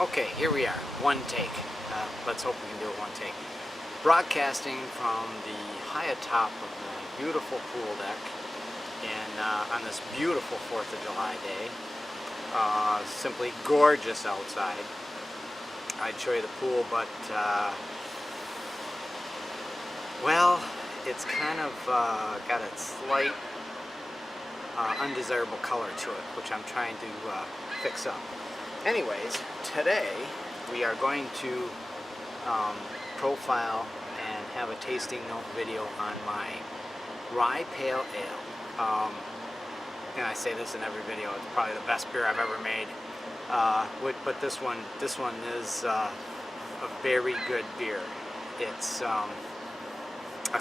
Okay, here we are, one take. Let's hope we can do it one take. Broadcasting from the high atop of the beautiful pool deck on this beautiful 4th of July day. Simply gorgeous outside. I'd show you the pool, but well, it's kind of got a slight undesirable color to it, which I'm trying to fix up. Anyways, today we are going to profile and have a tasting note video on my Rye Pale Ale. And I say this in every video, it's probably the best beer I've ever made. But this one is a very good beer. It's a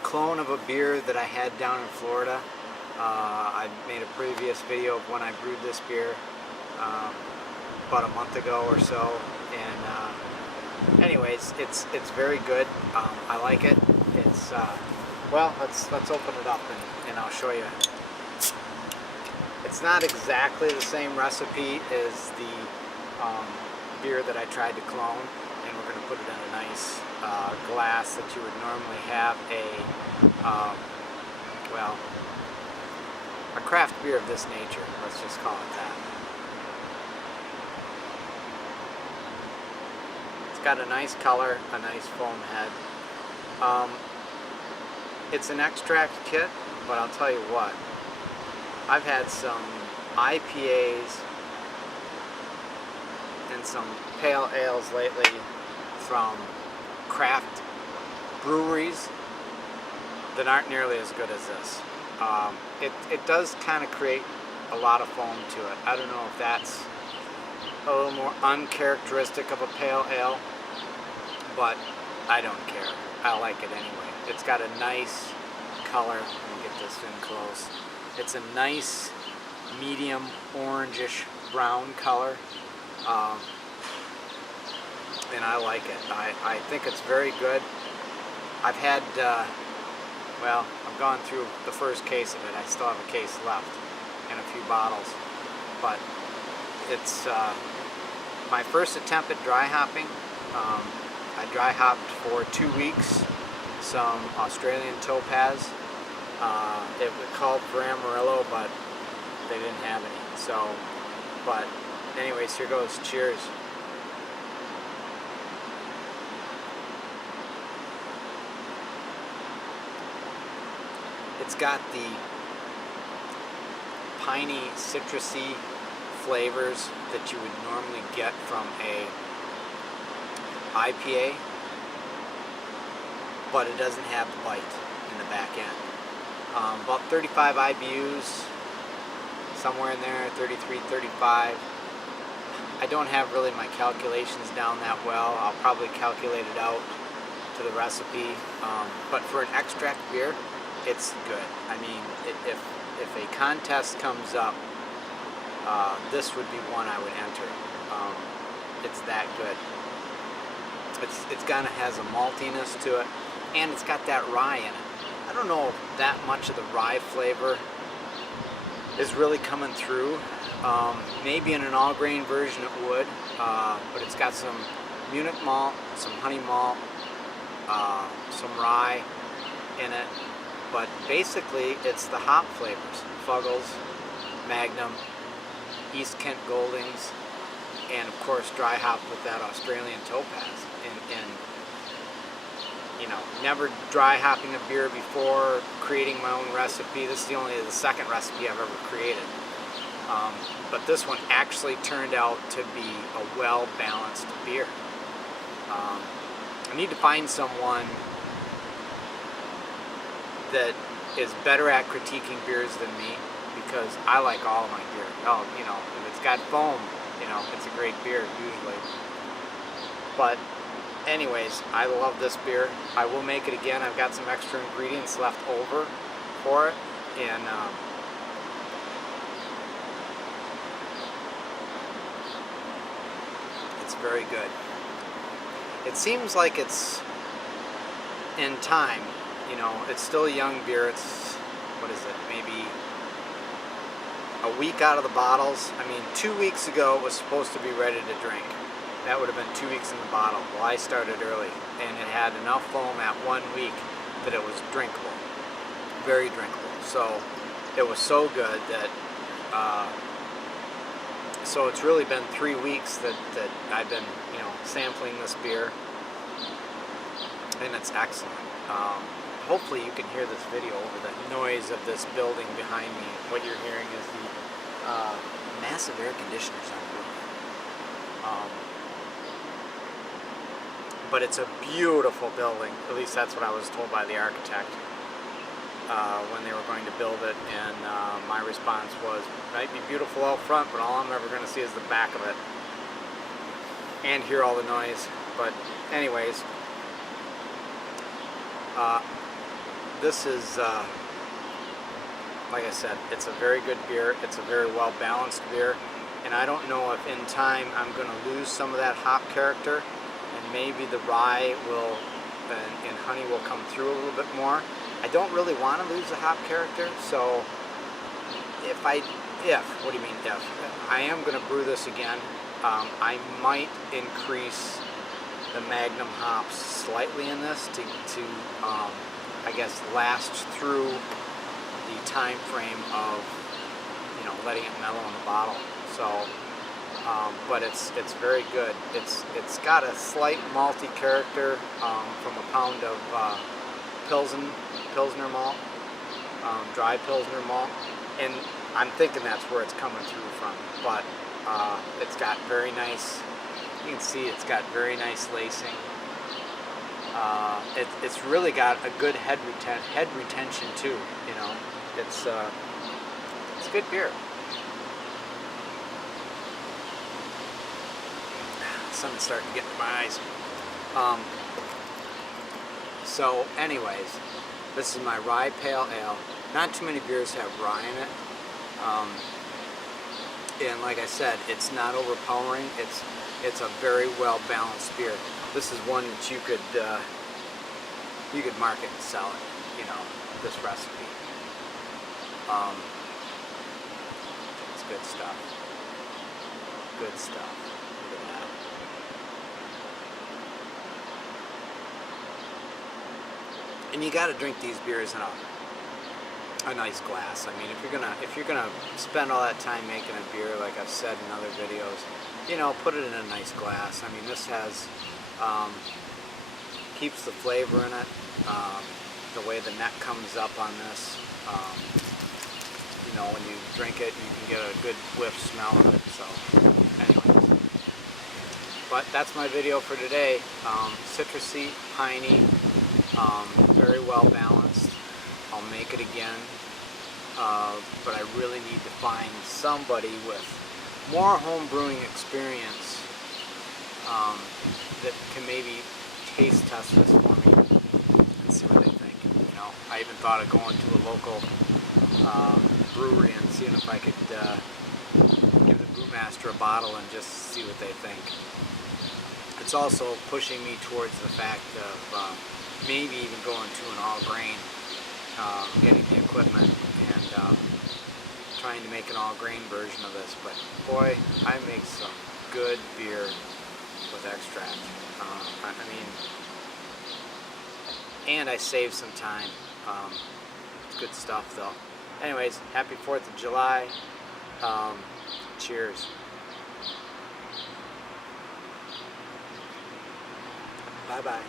clone of a beer that I had down in Florida. I made a previous video of when I brewed this beer about a month ago or so, and anyways, it's very good. I like it. It's well, let's open it up and I'll show you. It's not exactly the same recipe as the beer that I tried to clone, and we're going to put it in a nice glass that you would normally have a craft beer of this nature. Let's just call it that. It's got a nice color, a nice foam head. It's an extract kit, but I'll tell you what, I've had some IPAs and some pale ales lately from craft breweries that aren't nearly as good as this. It does kind of create a lot of foam to it. I don't know if that's a little more uncharacteristic of a pale ale, but I don't care. I like it anyway. It's got a nice color. Let me get this in close. It's a nice medium orangish brown color, and I like it. I think it's very good. I've had well, I've gone through the first case of it. I still have a case left and a few bottles, but it's my first attempt at dry hopping. I dry hopped for 2 weeks some Australian topaz. It was called for Amarillo, but they didn't have any. So, but anyways, here goes. Cheers. It's got the piney, citrusy flavors that you would normally get from a IPA, but it doesn't have the bite in the back end. About 35 IBUs, somewhere in there, 33, 35. I don't have really my calculations down that well. I'll probably calculate it out to the recipe, but for an extract beer, it's good. I mean, if a contest comes up, this would be one I would enter. It's that good. It's kind of has a maltiness to it, and it's got that rye in it. I don't know if that much of the rye flavor is really coming through. Maybe in an all-grain version it would, but it's got some Munich malt, some honey malt, some rye in it. But basically, it's the hop flavors: Fuggles, Magnum, East Kent Goldings, and of course dry hop with that Australian topaz. And you know, never dry hopping a beer before, creating my own recipe. This is the second recipe I've ever created. But this one actually turned out to be a well-balanced beer. I need to find someone that is better at critiquing beers than me, because I like all of my beer. Oh, you know, if it's got foam, you know, it's a great beer usually. But anyways, I love this beer. I will make it again. I've got some extra ingredients left over for it, and it's very good. It seems like it's in time. You know, it's still a young beer. It's, what is it, maybe a week out of the bottles. I mean, 2 weeks ago it was supposed to be ready to drink. that would have been 2 weeks in the bottle. Well, I started early, and it had enough foam at 1 week that it was drinkable, very drinkable. So it was so good that, so it's really been 3 weeks that I've been, you know, sampling this beer, and it's excellent. Hopefully you can hear this video over the noise of this building behind me. What you're hearing is the massive air conditioners on the roof. But it's a beautiful building. At least that's what I was told by the architect when they were going to build it. And my response was, it might be beautiful out front, but all I'm ever going to see is the back of it and hear all the noise. But anyways, this is, like I said, it's a very good beer. It's a very well balanced beer, and I don't know if in time I'm going to lose some of that hop character, and maybe the rye will and honey will come through a little bit more. I don't really want to lose the hop character, so if I am going to brew this again, I might increase the Magnum hops slightly in this to I guess last through the time frame of, you know, letting it mellow in the bottle. So, but it's very good. It's got a slight malty character from a pound of Pilsner malt, dry Pilsner malt, and I'm thinking that's where it's coming through from. But it's got very nice. You can see it's got very nice lacing. It's really got a good head retention too. You know, it's good beer. The sun's starting to get into my eyes. So, anyways, this is my Rye Pale Ale. Not too many beers have rye in it. And like I said, it's not overpowering. It's a very well balanced beer. This is one that you could market and sell it, you know, this recipe. It's good stuff. Good stuff. Look at that. And you got to drink these beers in a nice glass. I mean, if you're gonna spend all that time making a beer, like I've said in other videos, you know, put it in a nice glass. I mean, this has keeps the flavor in it. The way the neck comes up on this, you know, when you drink it, you can get a good whiff smell of it. So, anyways, but that's my video for today. Citrusy, piney, very well balanced. I'll make it again, but I really need to find somebody with more home brewing experience that can maybe taste test this for me and see what they think. You know, I even thought of going to a local brewery and seeing if I could give the brewmaster a bottle and just see what they think. It's also pushing me towards the fact of maybe even going to an all grain, getting the equipment and trying to make an all grain version of this. But boy, I make some good beer with extract. I mean, and I save some time. It's good stuff though. Anyways, happy 4th of July. Cheers. Bye-bye.